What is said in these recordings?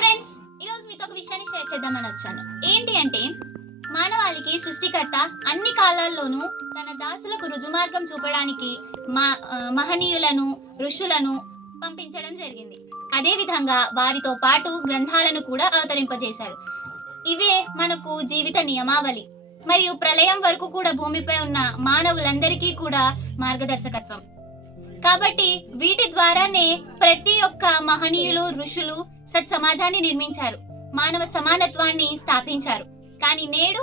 Friends ఈరోజు మీతో ఒక విషయాన్ని షేర్ చేద్దామని వచ్చాను. ఏంటి అంటే మానవాళికి సృష్టికర్త అన్ని కాలాల్లోనూ తన దాసులకు రుజుమార్గం చూపడానికి మా మహనీయులను ఋషులను పంపించడం జరిగింది. అదేవిధంగా వారితో పాటు గ్రంథాలను కూడా అవతరింపజేశారు ఇవే మనకు జీవిత నియమావళి. మరియు ప్రళయం వరకు కూడా భూమిపై ఉన్న మానవులందరికీ కూడా మార్గదర్శకత్వం. కాబట్టి వీటి ద్వారానే ప్రతి ఒక్క మహనీయులు ఋషులు సత్సమాజాన్ని నిర్మించారు. మానవ సమానత్వాన్ని స్థాపించారు. కానీ నేడు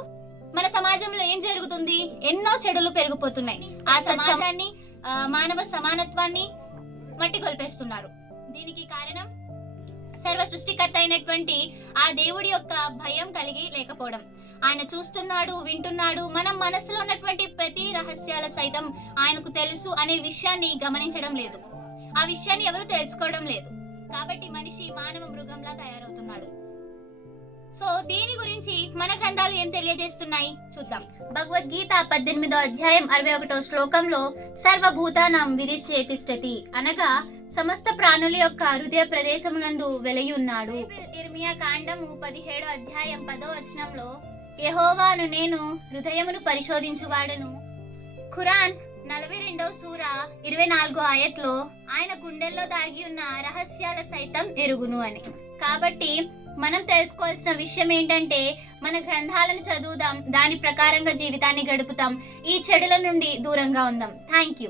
మన సమాజంలో ఏం జరుగుతుంది? ఎన్నో చెడులు పెరిగిపోతున్నాయి. ఆ సమాజాన్ని ఆ, మానవ సమానత్వాన్ని మట్టి కొల్పేస్తున్నారు. దీనికి కారణం సర్వ సృష్టికర్త అయినటువంటి ఆ దేవుడి యొక్క భయం కలిగి లేకపోవడం. ఆయన చూస్తున్నాడు వింటున్నాడు. మనం మనసులో ఉన్నటువంటి ప్రతి రహస్యాల సైతం ఆయనకు తెలుసు అనే విషయాన్ని గమనించడం లేదు. ఆ విషయాన్ని ఎవరు తెలుసుకోవడం లేదు. కాబట్టి మనిషి మానవ మృగంలా తయారవుతున్నాడు. సో దీని గురించి మన గ్రంథాలు ఏం తెలియజేస్తున్నాయి? చూద్దాం. భగవద్గీత పద్దెనిమిదో అధ్యాయం అరవై ఒకటో శ్లోకంలో సర్వభూతానం విధిశ్చేతిష్టతి అనగా సమస్త ప్రాణుల యొక్క హృదయ ప్రదేశమునందు వెలయున్నాడు. ఇర్మియా కాండము పదిహేడో అధ్యాయం పదో వచనంలో యహోవాను నేను హృదయమును పరిశోధించువాడను. ఖురాన్ నలభై రెండవ సూర ఇరవై నాలుగో ఆయత్లో ఆయన గుండెల్లో దాగి ఉన్న రహస్యాల సైతం ఎరుగును అని. కాబట్టి మనం తెలుసుకోవాల్సిన విషయం ఏంటంటే మన గ్రంథాలను చదువుదాం దాని ప్రకారంగా జీవితాన్ని గడుపుతాం ఈ చెడుల నుండి దూరంగా ఉందాం. Thank you